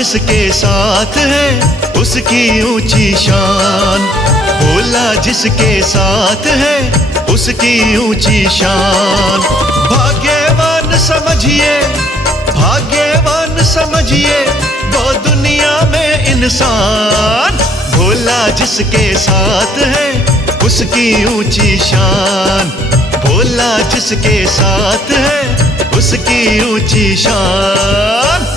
जिसके साथ है उसकी ऊंची शान, भोला जिसके साथ है उसकी ऊंची शान। भाग्यवान समझिए, भाग्यवान समझिए वो दुनिया में इंसान, भोला जिसके साथ है उसकी ऊंची शान, भोला जिसके साथ है उसकी ऊंची शान।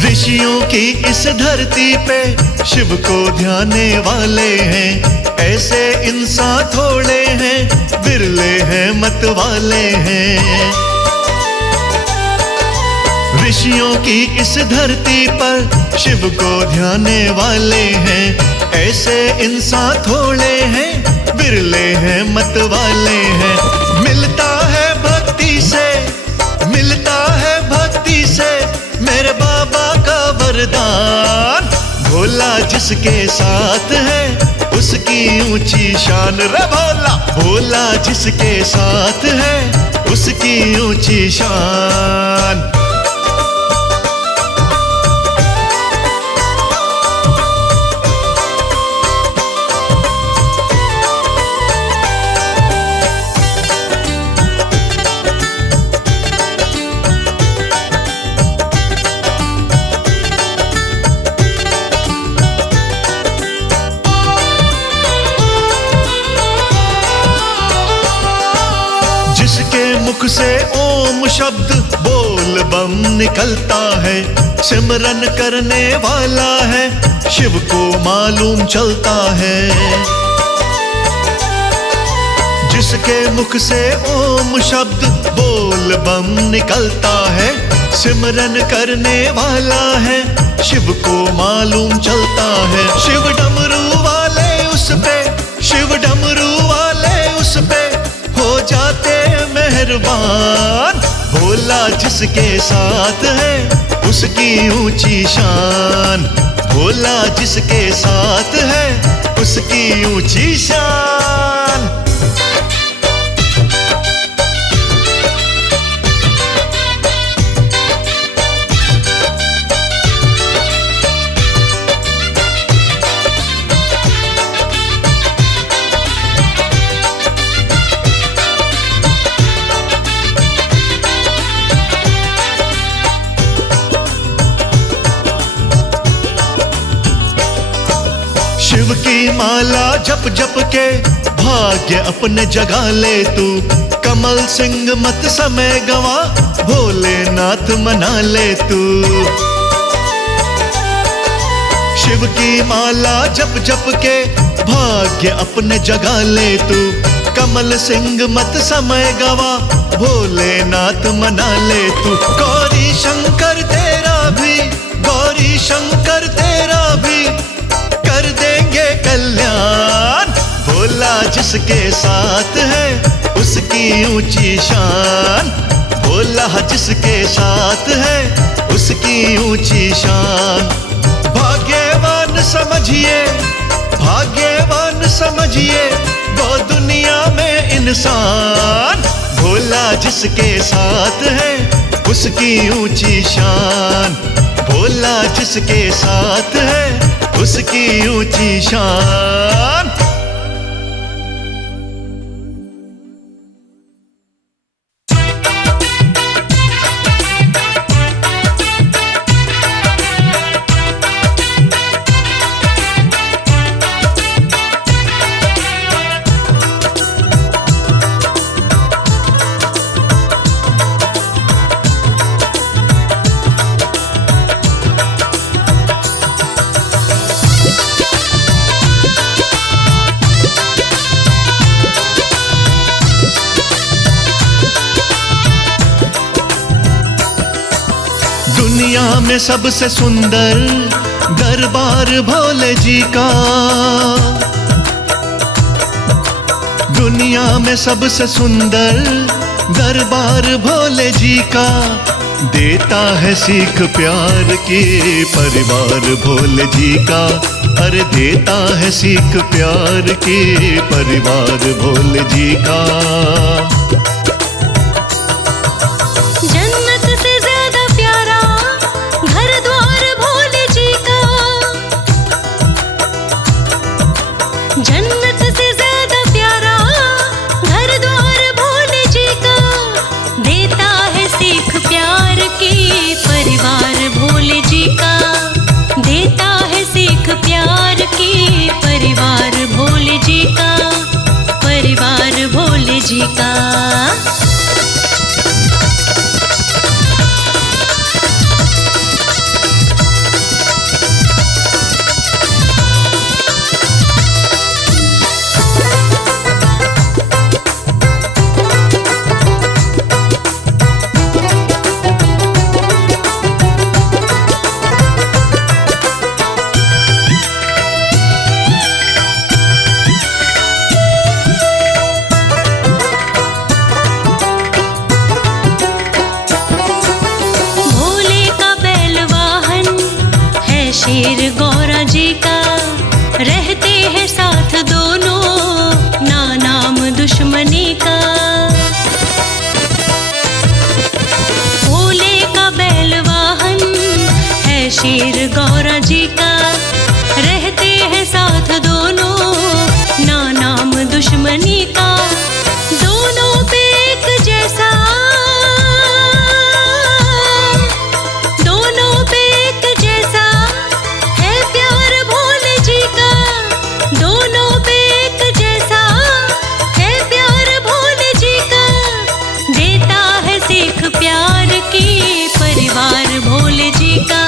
ऋषियों की इस धरती पे शिव को ध्याने वाले हैं, ऐसे इंसान थोड़े हैं, बिरले हैं मत वाले हैं। ऋषियों की इस धरती पर शिव को ध्याने वाले हैं, ऐसे इंसान थोड़े हैं, बिरले हैं मत वाले हैं। मिलता है भक्ति से, मिलता है भक्ति से मेरे बाबा का वरदान, भोला जिसके साथ है उसकी ऊंची शान। रे भोला, भोला जिसके साथ है उसकी ऊंची शान। मुख से ओम शब्द बोल बम निकलता है, सिमरन करने वाला है शिव को मालूम चलता है। जिसके मुख से ओम शब्द बोल बम निकलता है, सिमरन करने वाला है शिव को मालूम चलता है। शिव डमरू वाले उस पे, शिव डमरू वाले उस पे हो जाते मेहरबान, भोला जिसके साथ है उसकी ऊंची शान, भोला जिसके साथ है उसकी ऊंची शान। शिव की माला जप जप के भाग्य अपने जगा ले तू, कमल सिंह मत समय गवा भोलेनाथ मना ले तू। शिव की माला जप जप के भाग्य अपने जगा ले तू, कमल सिंह मत समय गवा भोलेनाथ मना ले तू। गौरी शंकर तेरा भी, गौरी शंकर तेरा भी कर देंगे कल्याण, भोला जिसके साथ है उसकी ऊंची शान, भोला जिसके साथ है उसकी ऊंची शान। भाग्यवान समझिए, भाग्यवान समझिए वो दुनिया में इंसान, भोला जिसके साथ है उसकी ऊंची शान, भोला जिसके साथ है उसकी ऊंची शान। दुनिया में सबसे सुंदर दरबार भोले जी का, दुनिया में सबसे सुंदर दरबार भोले जी का, देता है सीख प्यार की परिवार भोले जी का। अरे देता है सीख प्यार की परिवार भोले जी का। जन्नत से ज्यादा प्यारा घर द्वार भोले जी का, जन्नत से ज्यादा प्यारा घर द्वार भोले जी का। देता है सीख प्यार की परिवार भोले जी का, देता है सीख प्यार की परिवार भोले जी का, परिवार भोले जी का। शेर गौरा जी का, रहते हैं साथ दोनों ना नाम दुश्मनी का। भोले का बैल वाहन है शेर गौरा जी का, रहते हैं साथ दोनों ना नाम दुश्मनी का। दोनों पे एक जैसा, दोनों पे एक जैसा है प्यार भोले जी का, दोनों पे एक जैसा है प्यार भोले जी का। देता है सीख प्यार की परिवार भोले जी का,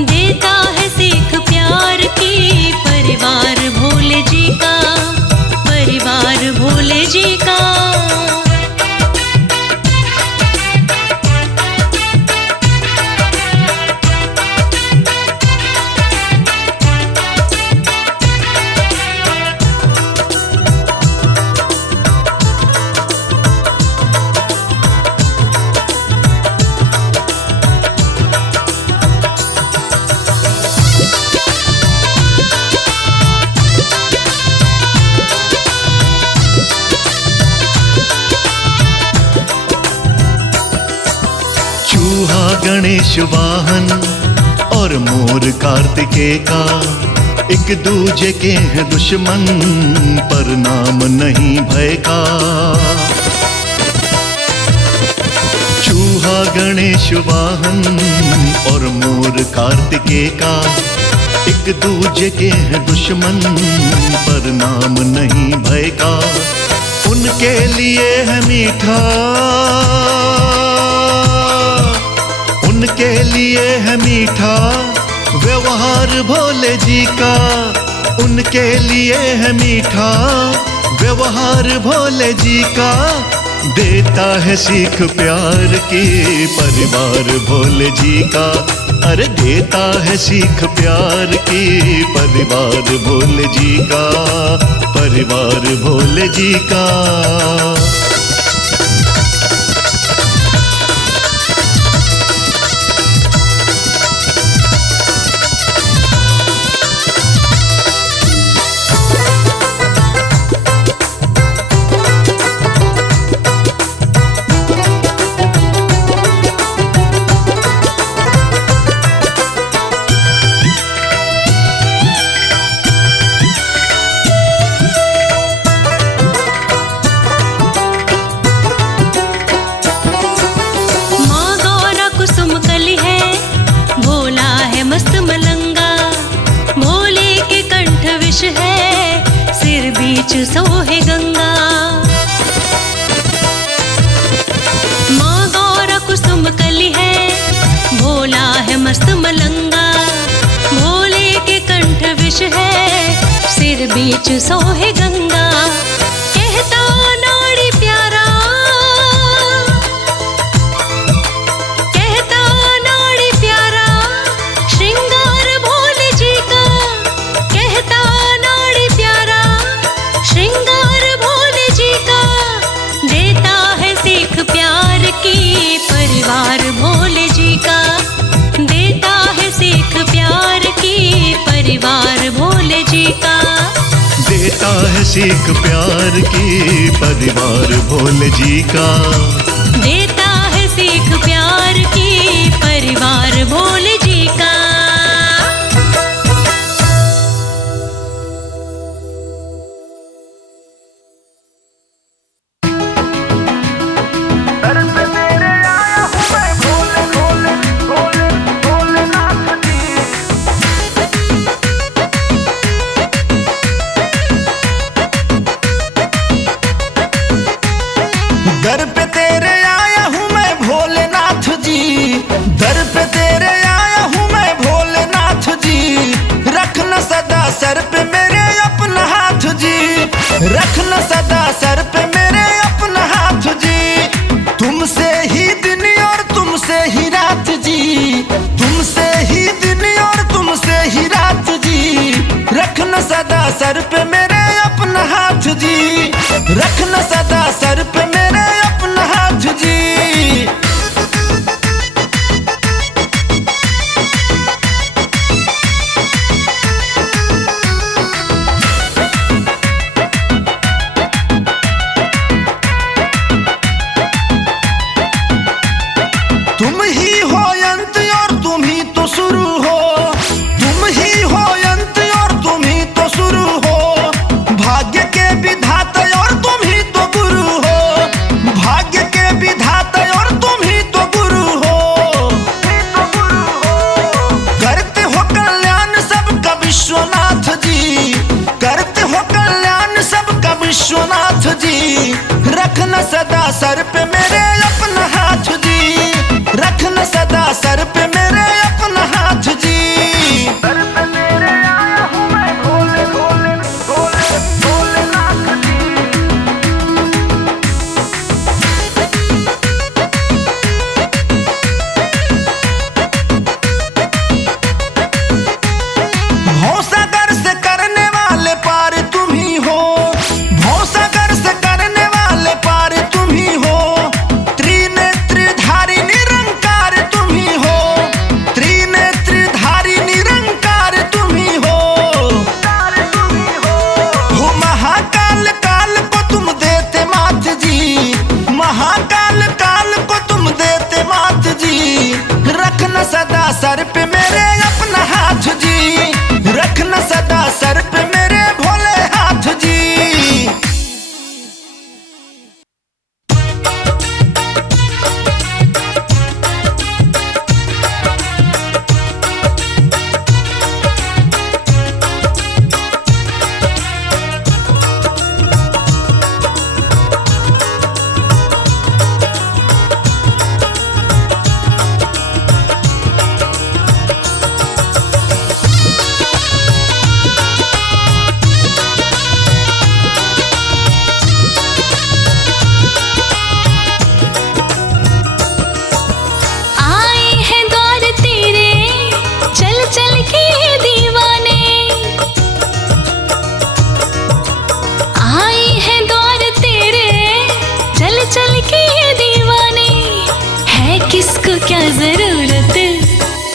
देता है सीख प्यार की परिवार भोले जी का, परिवार भोले जी का। चूहा गणेश वाहन और मोर कार्तिकेय का, एक दूजे के हैं दुश्मन पर नाम नहीं भय का। चूहा गणेश वाहन और मोर कार्तिकेय का, एक दूजे के हैं दुश्मन पर नाम नहीं भय का। उनके लिए है मीठा, उनके लिए है मीठा व्यवहार भोले जी का, उनके लिए है मीठा व्यवहार भोले जी का। देता है सीख प्यार की परिवार भोले जी का, अरे देता है सीख प्यार की परिवार भोले जी का, परिवार भोले जी का। मस्त मलंगा भोले के कंठ विष है, सिर बीच सोहे गंगा। माँ गौरा कुसुम कली है, भोला है मस्त मलंगा। भोले के कंठ विष है, सिर बीच सोहे गंगा। कहता नाड़ी प्यारा, श्रृंगार भोले सीख प्यार की परिवार भोले जी का। देता है सीख प्यार की परिवार भोले जी का। दर पे तेरे आया हूँ मैं भोलेनाथ जी, दर पे तेरे आया हूँ मैं भोलेनाथ जी। रखना सदा सर पे मेरे अपना हाथ जी, रखना सदा सर पे मेरे अपना हाथ जी। तुमसे ही दिन और तुमसे ही रात जी, तुमसे ही दिन और तुमसे ही रात जी। रखना सदा सर पे मेरे अपना हाथ जी, रखना सदा सर पे मेरे अपना हाथ जी। तुम ही हो अंत और तुम ही तो शुरू हो, तुम ही हो अंत और तुम ही तो शुरू हो। भाग्य के विधाता और तुम ही तो गुरु हो, भाग्य के विधाता और तुम ही तो गुरु हो। करते हो कल्याण सबका विश्वनाथ जी, करते हो कल्याण सबका विश्वनाथ जी। रखना सदा सर पे मेरे अपना हाथ जी, रखना सदा सर पे मेरे अपना हाथ जी। सर पे मेरे आया हूँ मैं भोले भोले भोले भोलेनाथ जी। भौसागर से करने वाले पार तुम ही हो, भौसागर से करने वाले पार तुम ही हो। त्रिनेत्रधारी निरंकार तुम ही हो, त्रिनेत्रधारी निरंकार तुम ही हो। हो महाकाल काल को तुम देते मात जी, महाकाल काल को तुम देते मात जी। रखना सदा सर पे मेरे अपना हाथ जी, रखना सदा सर पे मेरे भोले हाथ जी। आए हैं द्वार तेरे चल चल के दीवाने, आए हैं द्वार तेरे चल चल के दीवाने। है किसको क्या जरूरत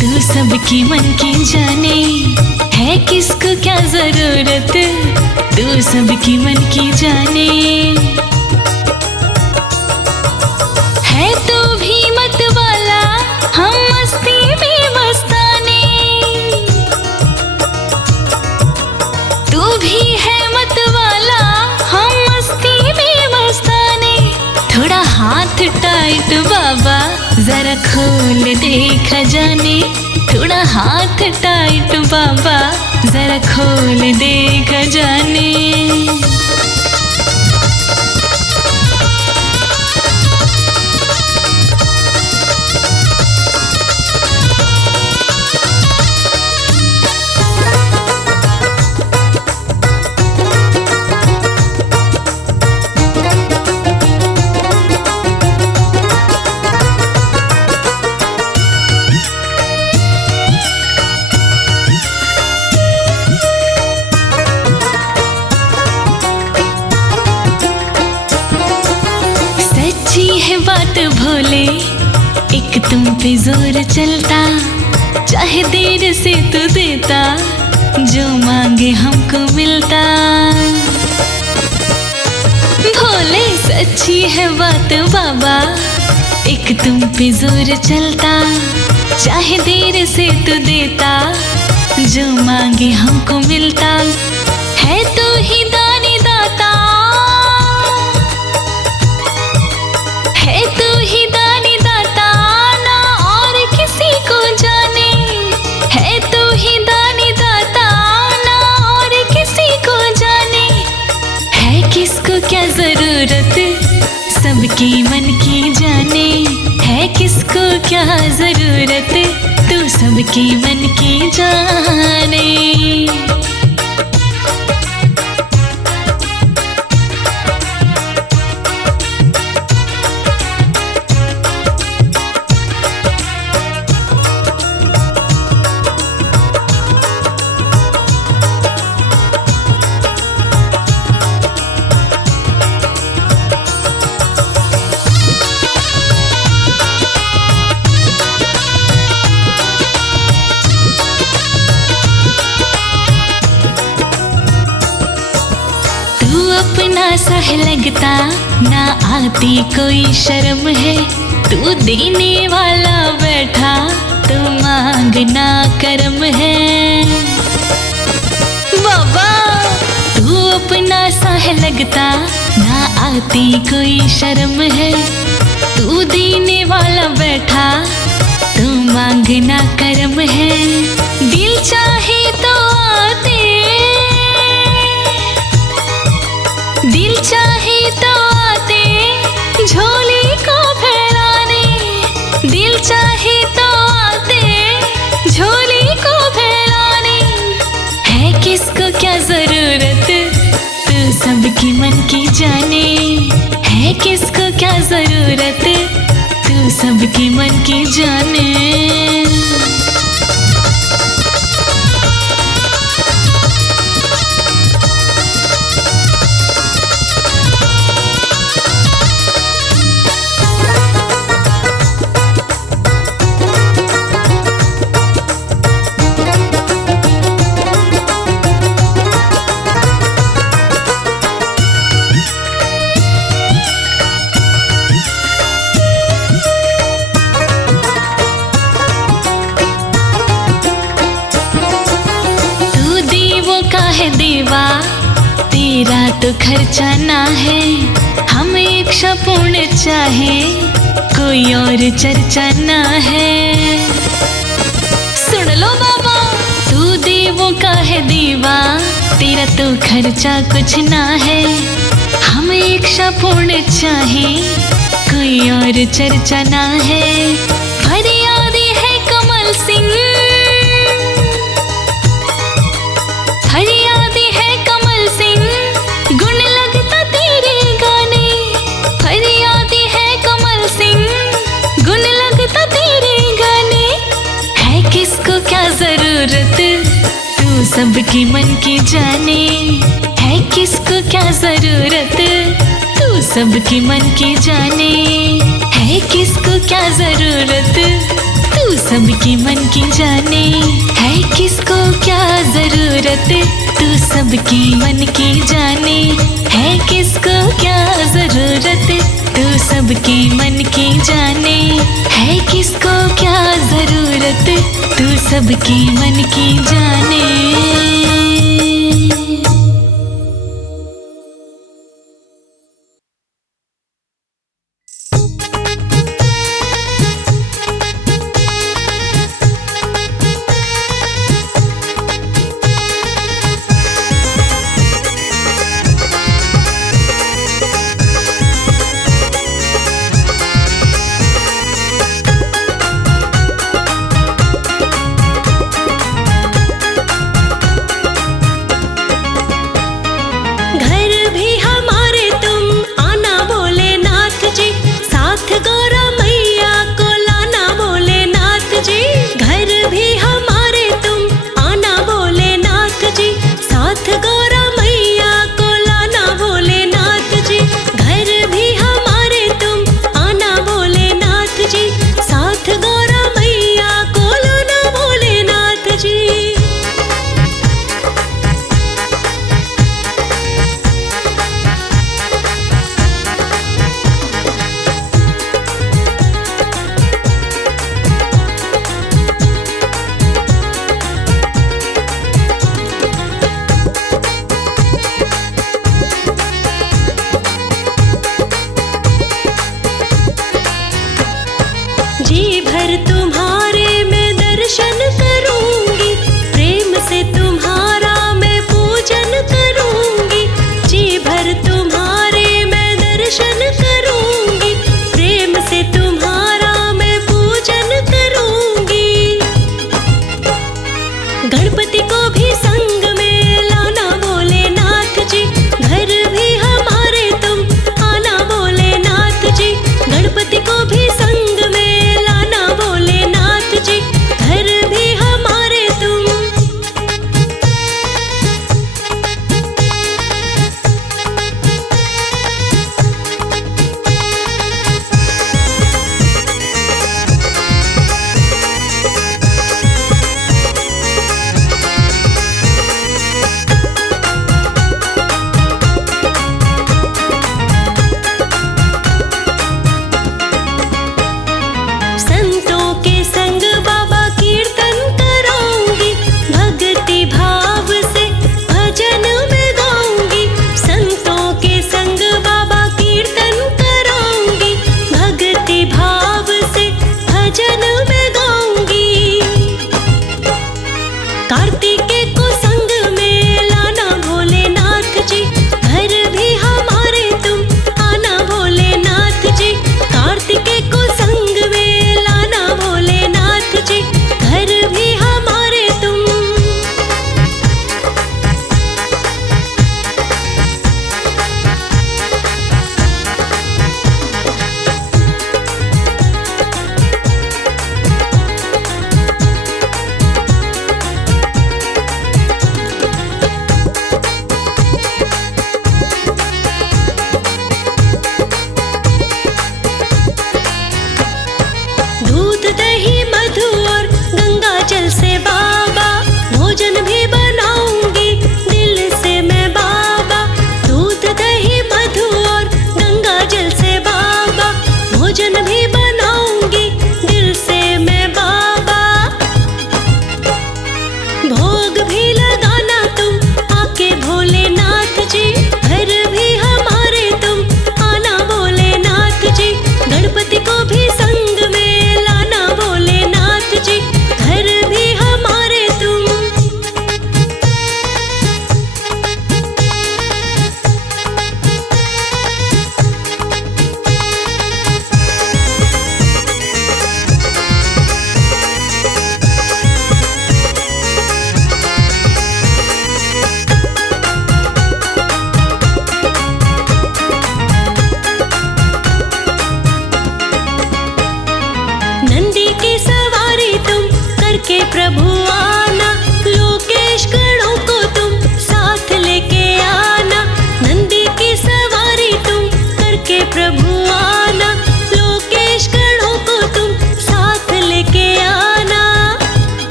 तू सबकी मन की जाने, है किसको क्या जरूरत तू सबकी मन की जाने। है तू भी मत वाला हम मस्ती में मस्ताने, तू भी है मत वाला हम मस्ती में मस्ताने। थोड़ा हाथ टाइट बाबा जरा खोल दे खजाने, थोड़ा हाथ टाइट बाबा जरा खोल दे खजाने। बात भोले एक तुम पे जोर चलता, चाहे देर से तू देता जो मांगे हमको मिलता। भोले सच्ची है बात बाबा, एक तुम पे जोर चलता, चाहे देर से तू देता, जो मांगे हमको मिलता, है तू ही दानी दाता, है तू ही दानी दाता, ना और किसी को जाने, है तू ही दानी दाता, ना और किसी को जाने, है किसको क्या जरूरत, सबकी मन की जाने, है किसको क्या जरूरत, तू सबकी मन की जाने। अपना सा है लगता, ना आती कोई शर्म है, तू देने वाला बैठा, तू मांगना कर्म है। बाबा तू अपना सा है लगता, ना आती कोई शर्म है, तू देने वाला बैठा, तू मांगना कर्म है, दिल चाहे तो आते, दिल चाहे तो आते, झोली को फैलाने, दिल चाहे तो आते, झोली को फैलाने, है किसको क्या जरूरत, तू सबकी मन की जाने, है किसको क्या जरूरत, तू सबकी मन की जाने। देवा तेरा तो खर्चा ना है, हम एक पूर्ण चाहे, कोई और चर्चा ना है। सुन लो बाबा तू देवों का है देवा, तेरा तो खर्चा कुछ ना है, हम एक पूर्ण चाहे, कोई और चर्चा ना है। फरियादी है कमल सिंह, फरियादी है कमल सिंह, गुण लगता तेरे गाने, फरियादी है कमल सिंह, गुण लगता तेरे गाने, है किसको क्या जरूरत, तू सबकी मन की जाने, है किसको क्या जरूरत, तू सबकी मन की जाने, है किसको क्या जरूरत, तू सबकी मन की जाने, है किसको क्या जरूरत, तू सबकी मन की जाने, है किसको क्या जरूरत, तू सबकी मन की जाने, है किसको क्या जरूरत, तू सबकी मन की जाने।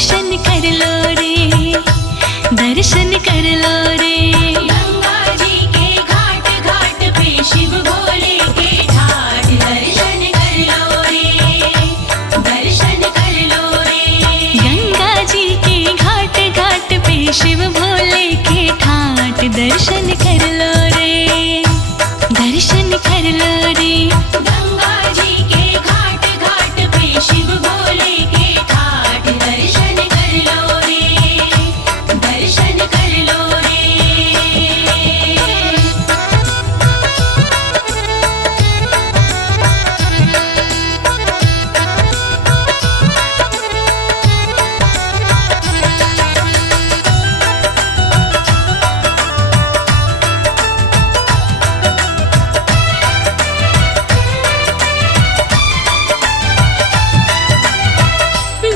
दर्शन कर लो रे, दर्शन कर लो रे। गंगा जी के घाट घाट पे शिव भोले के ठाठ दर्शन कर लो रे, दर्शन कर लो रे। गंगा जी के घाट घाट पे शिव भोले के ठाठ दर्शन कर लो रे, दर्शन कर लो रे। गंगा जी के घाट घाट पे शिव भोले के ठाठ दर्शन कर लो रे, दर्शन कर लो रे।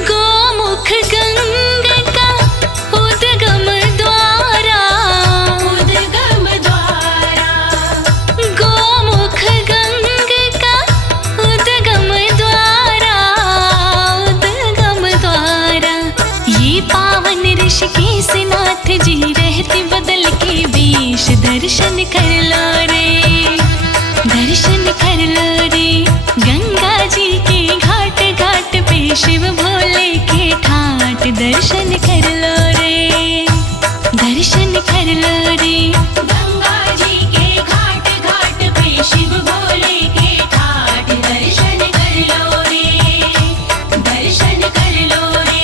गोमुख गंगा का उद्गम द्वारा, उद्गम द्वारा, गोमुख गंगा का उद्गम द्वारा, उद्गम द्वारा। ये पावन ऋषिकेश नाथ जी रहते बदल के वेश दर्शन कर लो रे, दर्शन कर लो रे। गंगा जी के घाट घाट पे शिव भोले के ठाठ दर्शन कर लो रे, दर्शन कर लो रे। गंगा जी के घाट घाट पे शिव भोले के ठाठ दर्शन कर लो रे, दर्शन कर लो रे।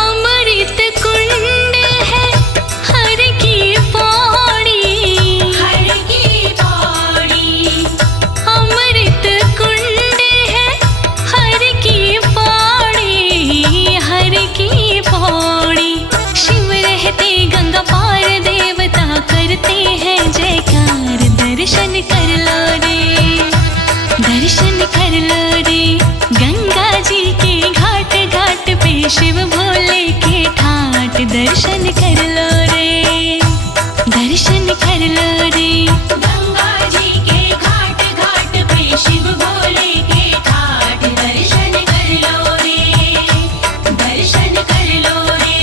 अमृत कुंड है हर की पौड़ी, हर की पौड़ी, अमृत कुंड है हर की पौड़ी, हर की पौड़ी। शिव रहते गंगा पार देवता करते हैं जयकार दर्शन कर लो रे, दर्शन कर लो रे। गंगा जी के घाट घाट पे शिव भोले के ठाठ दर्शन कर लो रे, दर्शन कर लो रे। गंगा जी के घाट घाट पे शिव भोले के ठाठ दर्शन कर लो रे, दर्शन कर लो रे।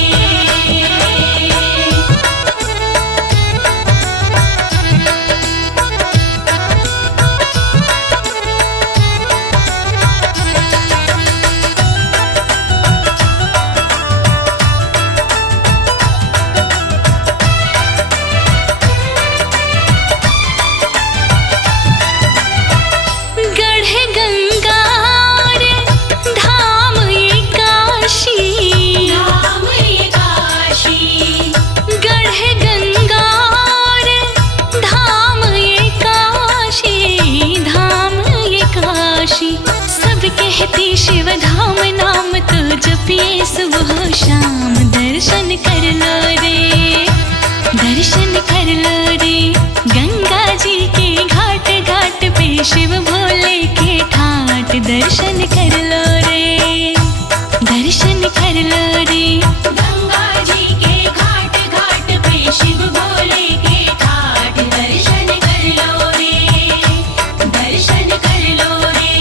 गढ़ गंगा रे धाम ये काशी, धाम ये काशी, गढ़ गंगा रे धाम ये काशी, धाम ये काशी। सब कहते शिव धाम नाम तो जपिए सुबह शाम दर्शन कर लो रे, दर्शन कर लो रे। गंगा जी के घाट घाट पे शिव भोले के ठाठ दर्शन कर लो रे, दर्शन कर लो रे। गंगा जी के घाट घाट पे शिव भोले के ठाठ दर्शन कर लो रे, दर्शन कर लो रे।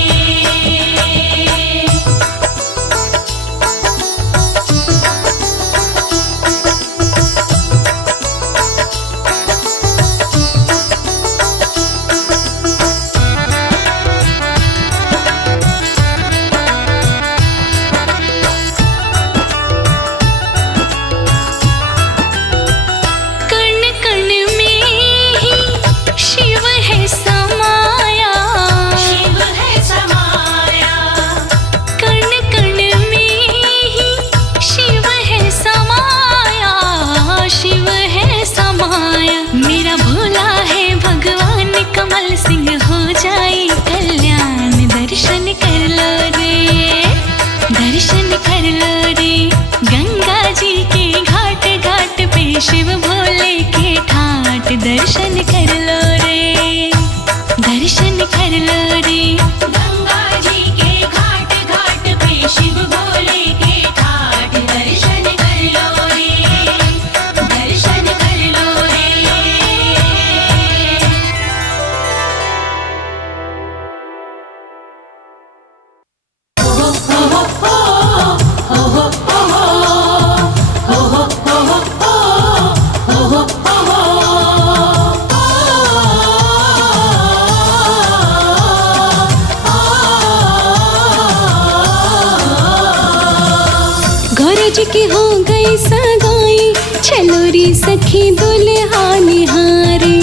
गौरज की हो गई सगाई, चलो रे सखी दुल्हा निहारे।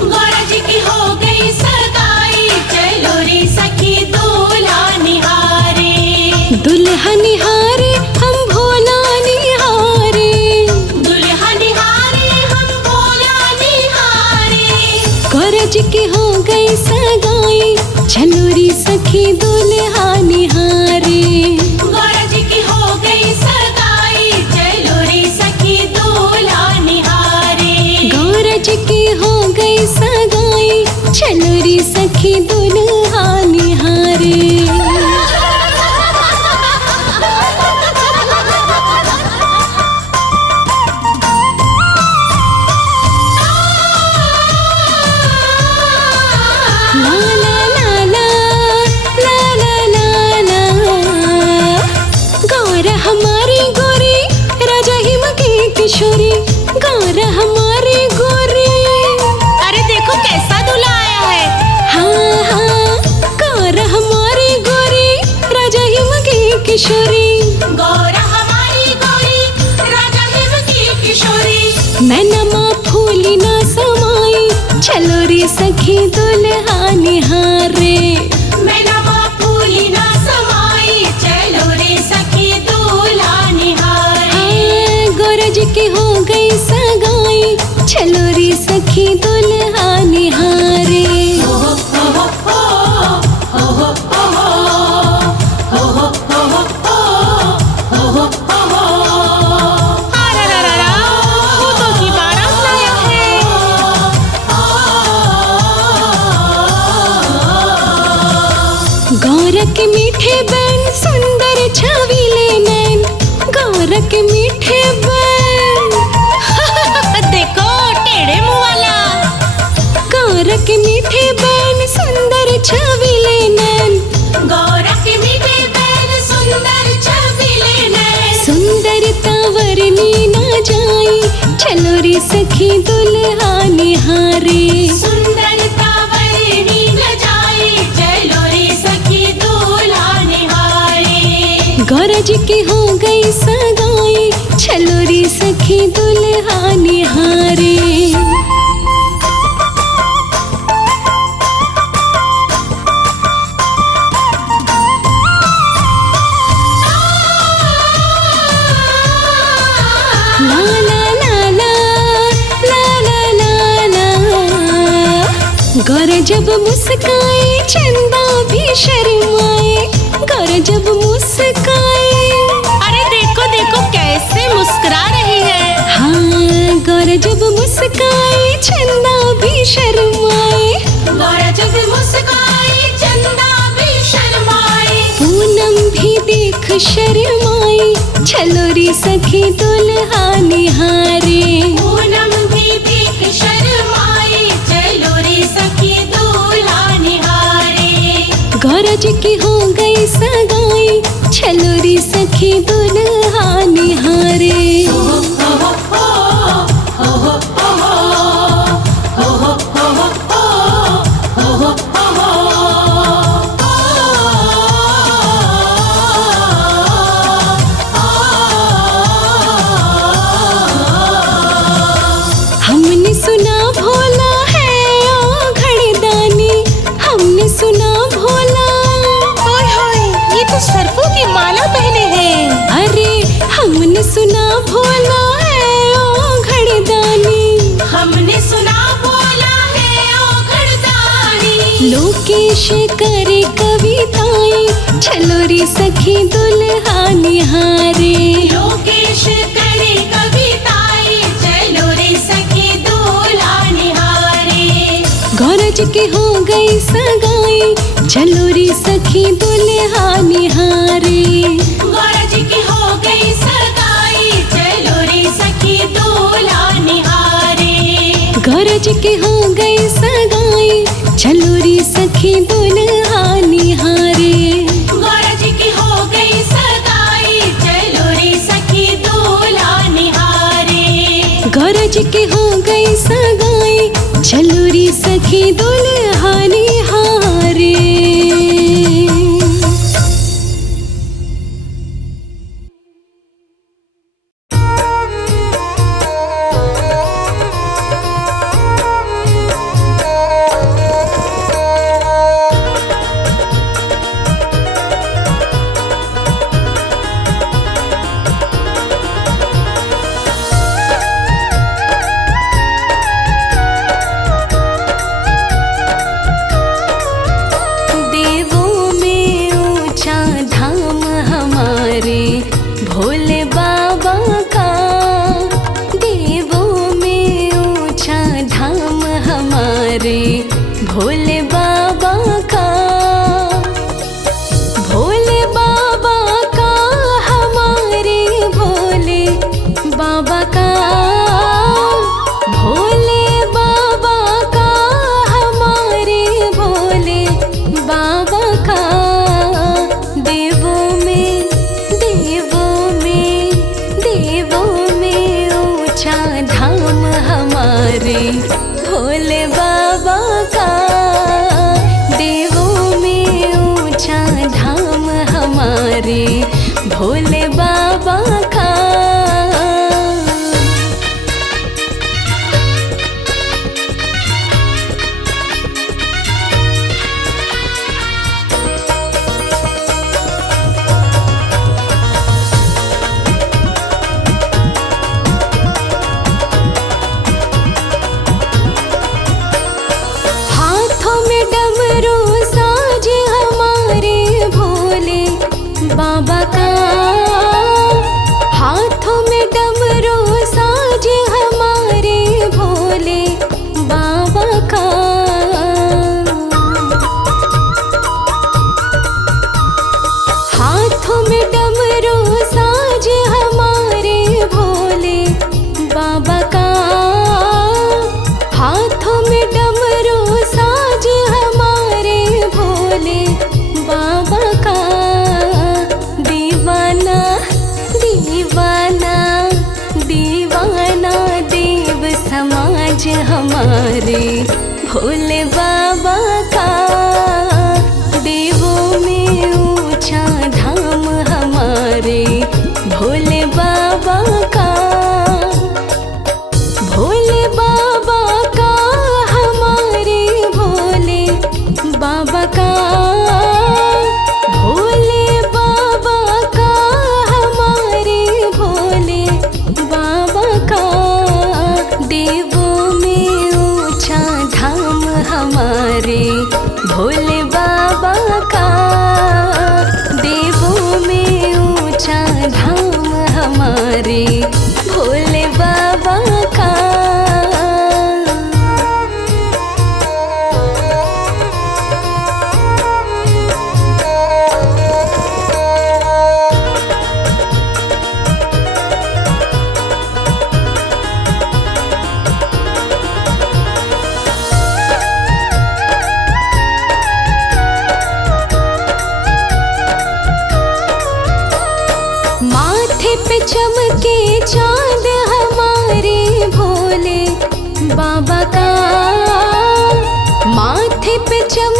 गौरज की हो गई सगाई, चलो रे सखी दूल्हा निहारे। दुल्हा निहारे हम भोला निहारे, दुल्हा निहारे हम भोला निहारे। गौरज की हो गई सगाई, चलो रे सखी दुल्हा निहारे। गौरज की हो गई सगाई, चलो रे सखी दूल्हा निहारे। गौरज की हो गई सगाई, चलो रे सखी दुल्हा निहारे। हमारी गोरी राजा हिम की किशोरी, गौर हमारी गोरी। अरे देखो कैसा दूल्हा आया है। हाँ हाँ, गौर हमारी गोरी राजा हिम की किशोरी। गौर हमारी गोरी राजा हिम की किशोरी। मैं नमा फूली ना समाई, चलो रे सखी दुल्हा निहारे। मैं नमा फूली ना समाई, चलो रे सखी दूल्हा निहारे। गौरज की हो गई सगाई, चलो रे सखी दुल्हा निहारे। हो हो हो हो हो हो हो हो हो हो हो हो। अरररररा, भूतों की बारात लाया है। गौर के मीठे बैन सुंदर छबीले नैन, गौर के मीठे बैन देखो टेढ़े मुंह वाला। गौर के मीठे बैन सुंदर छबीले नैन, गौर के मीठे बैन सुंदर छबीले नैन। सुंदरता वर्णी ना जाई, चलो रे सखी दुल्हा निहारे। सुंदरता वर्णी न जाई, चलो रे सखी दूल्हा निहारे। गौरज की हो गई सगाई, चलो रे सखी दुल्हा निहारे। ला ला ला ला ला ला ला ला। गौर जब मुस्काए चंदा भी शर्माए, गौर जब मुस्काए। अरे देखो देखो कैसे मुस्कुरा रही है। हाँ, गौर जब मुस्काए चंदा भी शर्माए। गौर जब मुस्काई चंदा भी शर्माए। पूनम भी देख शर्माई, चलो रे सखी दुल्हा निहारे। पूनम भी देख शर्माई, चलो रे सखी दूल्हा निहारे। गौरज की हो गई सगाई, चलो रे सखी दुल्हा निहारे। हो हो हो हो हो हो हो हो हो हो हमने सुना भोला है ओ घड़दानी, हमने सुना भोला। ओए होए, ये तो सर्पों की माला पहने हैं। अरे हमने सुना भोला है ओ घड़दानी। हमने सुना भोला है ओ घड़दानी। लोकेश करे कविताएं, चलो रे सखी दुल्हा निहारे। लोकेश करे कविताएं, चलो रे सखी दूल्हा निहारे। गौरज की हो गई सगाई, चलो रे सखी दुल्हा निहारे। गौरज की हो गई सगाई, चलो रे सखी दूल्हा निहारे। गौरज की हो गई सगाई, चलो रे सखी दुल्हा निहारे। गौरज की हो गई सगाई, चलो रे सखी दूल्हा निहारे। गौरज की हो गई सगाई, चलो रे सखी दुल्हा निहारे।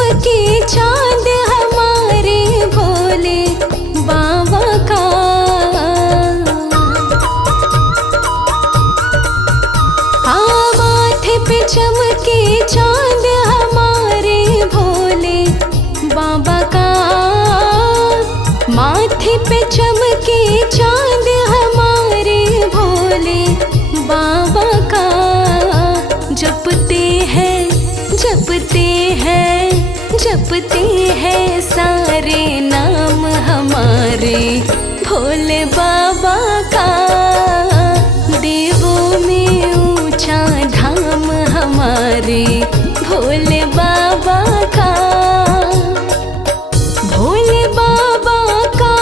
चमके चांद हमारे भोले बाबा का। हाँ माथे पे चमके चांद हमारे भोले बाबा का। माथे पे चमके चांद हमारे भोले बाबा का। जपते हैं जपते हैं जपते हैं सारे नाम हमारे भोले बाबा का। देवों में ऊंचा धाम हमारे भोले बाबा का। भोले बाबा का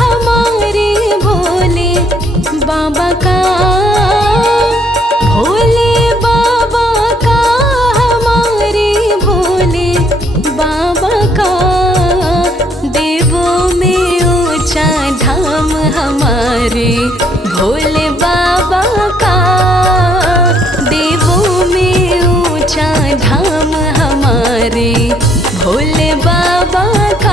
हमारे भोले बाबा का। भोले बाबा का हमारे भोले बाबा का। देवों में ऊंचा धाम हमारे भोले बाबा का। देवों में ऊंचा धाम हमारे भोले बाबा का।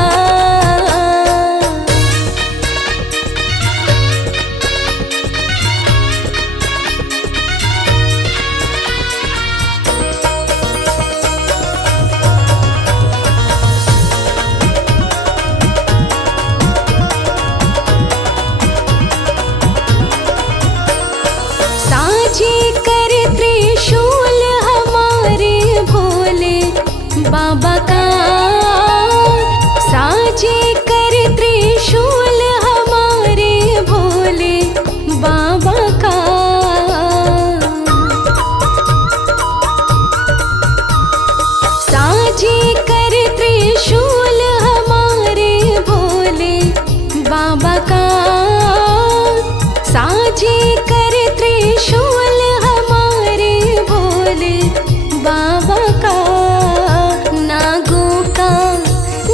साझे कर त्रिशूल हमारे भोले बाबा का। साझे कर त्रिशूल हमारे भोले बाबा का। साझे कर त्रिशूल हमारे भोले बाबा का। साझे कर त्रिशूल हमारे भोले बाबा का। नागों का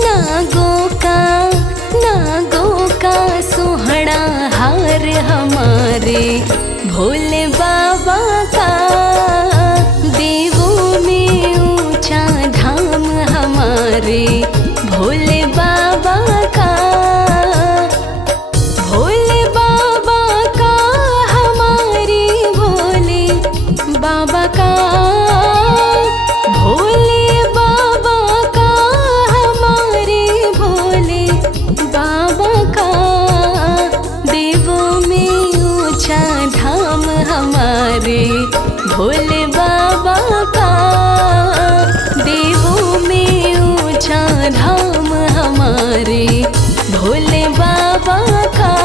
नागों का नागों का सोहड़ा हार हमारे भोले बाबा का। देवों में ऊंचा धाम हमारे भोले बाबा का। भोले बाबा का हमारे भोले बाबा का। भोले बाबा का हमारे भोले बाबा का। देवों में ऊंचा धाम हमारे भोले बाबा का। देवों में ऊंचा धाम हमारे भोले बाबा का।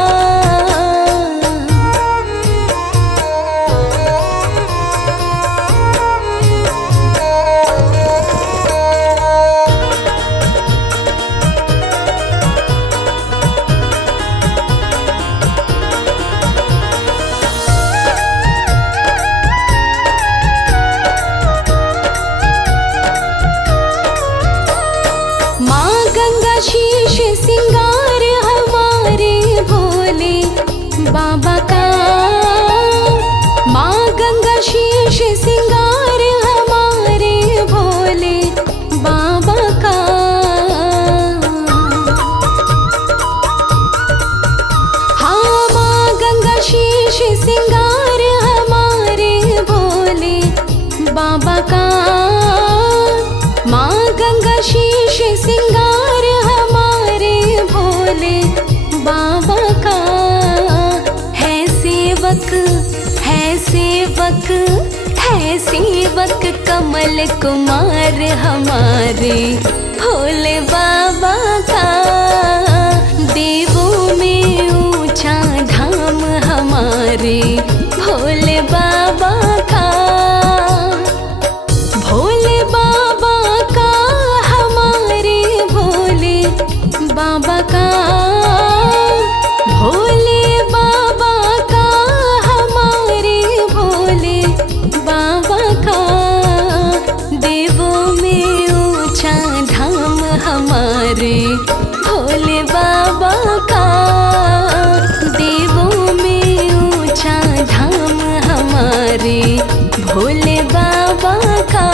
माँ गंगा शीश सिंगार हमारे भोले बाबा का। माँ गंगा शीश सिंगार हमारे भोले बाबा का। हाँ माँ गंगा शीश सिंगार हमारे भोले बाबा का। माँ गंगा शीश सिंगार हमारे भोले बाबा का। है सेवक है सेवक है सेवक कमल कुमार हमारे भोले बाबा का। देवों में ऊंचा धाम हमारे भोले बाबा का। भोले बाबा का हमारे भोले बाबा का। भोले बाबा का हमारे भोले बाबा का। देवों में ऊंचा धाम हमारे भोले बाबा का। देवों में ऊंचा धाम हमारे भोले बाबा का।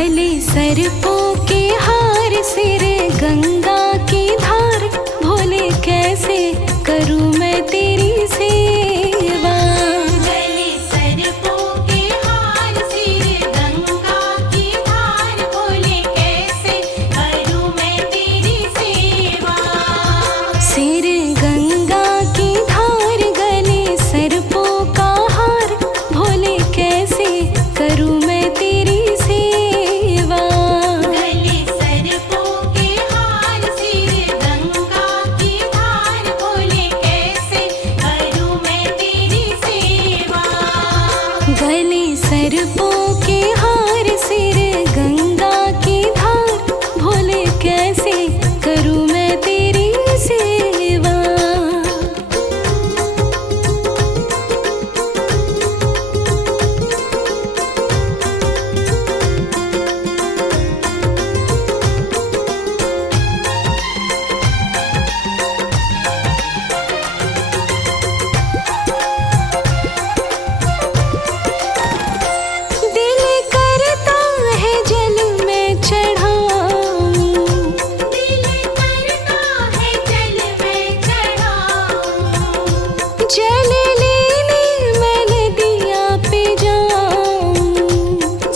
गले सर्पों के हार, सिर गंगा की धार, भोले कैसे करूं मैं तेरी सेवा। गले सर्पों के हार, सिर गंगा की धार, भोले कैसे करूं मैं तेरी सेवा। सिर गंगा की धार, गले सर्पों का हार, भोले कैसे करूं मैं तेरी सेवा। गले सर्पों के हार, सिर गंगा की धार, भोले कैसे करूं मैं तेरी सेवा। गले सर्पों के हार, सिर गंगा की धार, भोले कैसे करूं मैं तेरी सेवा। दिल करता है जल में चढ़ाऊं, दिल करता है जल में चढ़ाऊं, जल लेने मैं नदिया पे जाऊं।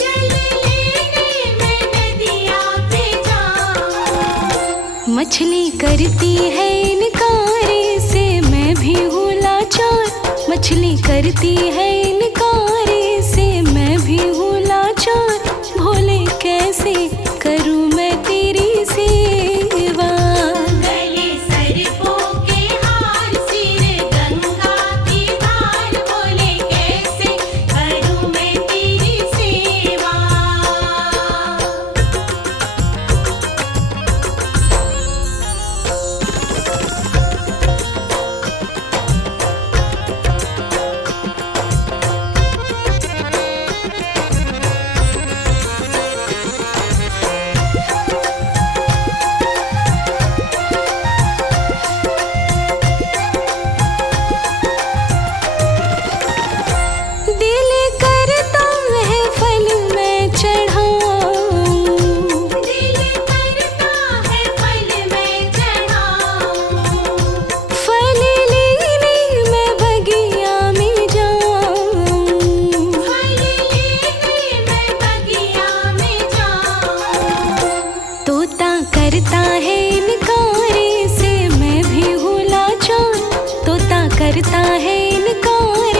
जल लेने मैं नदिया पे जाऊं। मछली करती है इनकार से मैं भी हूँ लाचार, मछली करती है इनकार से मैं भी हूँ लाचार, भोले कैसे करूँ मैं तेरी सेवा। गले सर्पों के हार, सिर गंगा की धार, भोले कैसे करूं मैं तेरी सेवा। दिल करता है फल मैं चढ़ाऊं, दिल करता है फल मैं चढ़ाऊं, फल लेने मैं बगिया में जाऊं। फल लेने मैं बगिया में जाऊं। तोता करता है इनकार से मैं भी हूँ लाचार, तोता करता है इनकार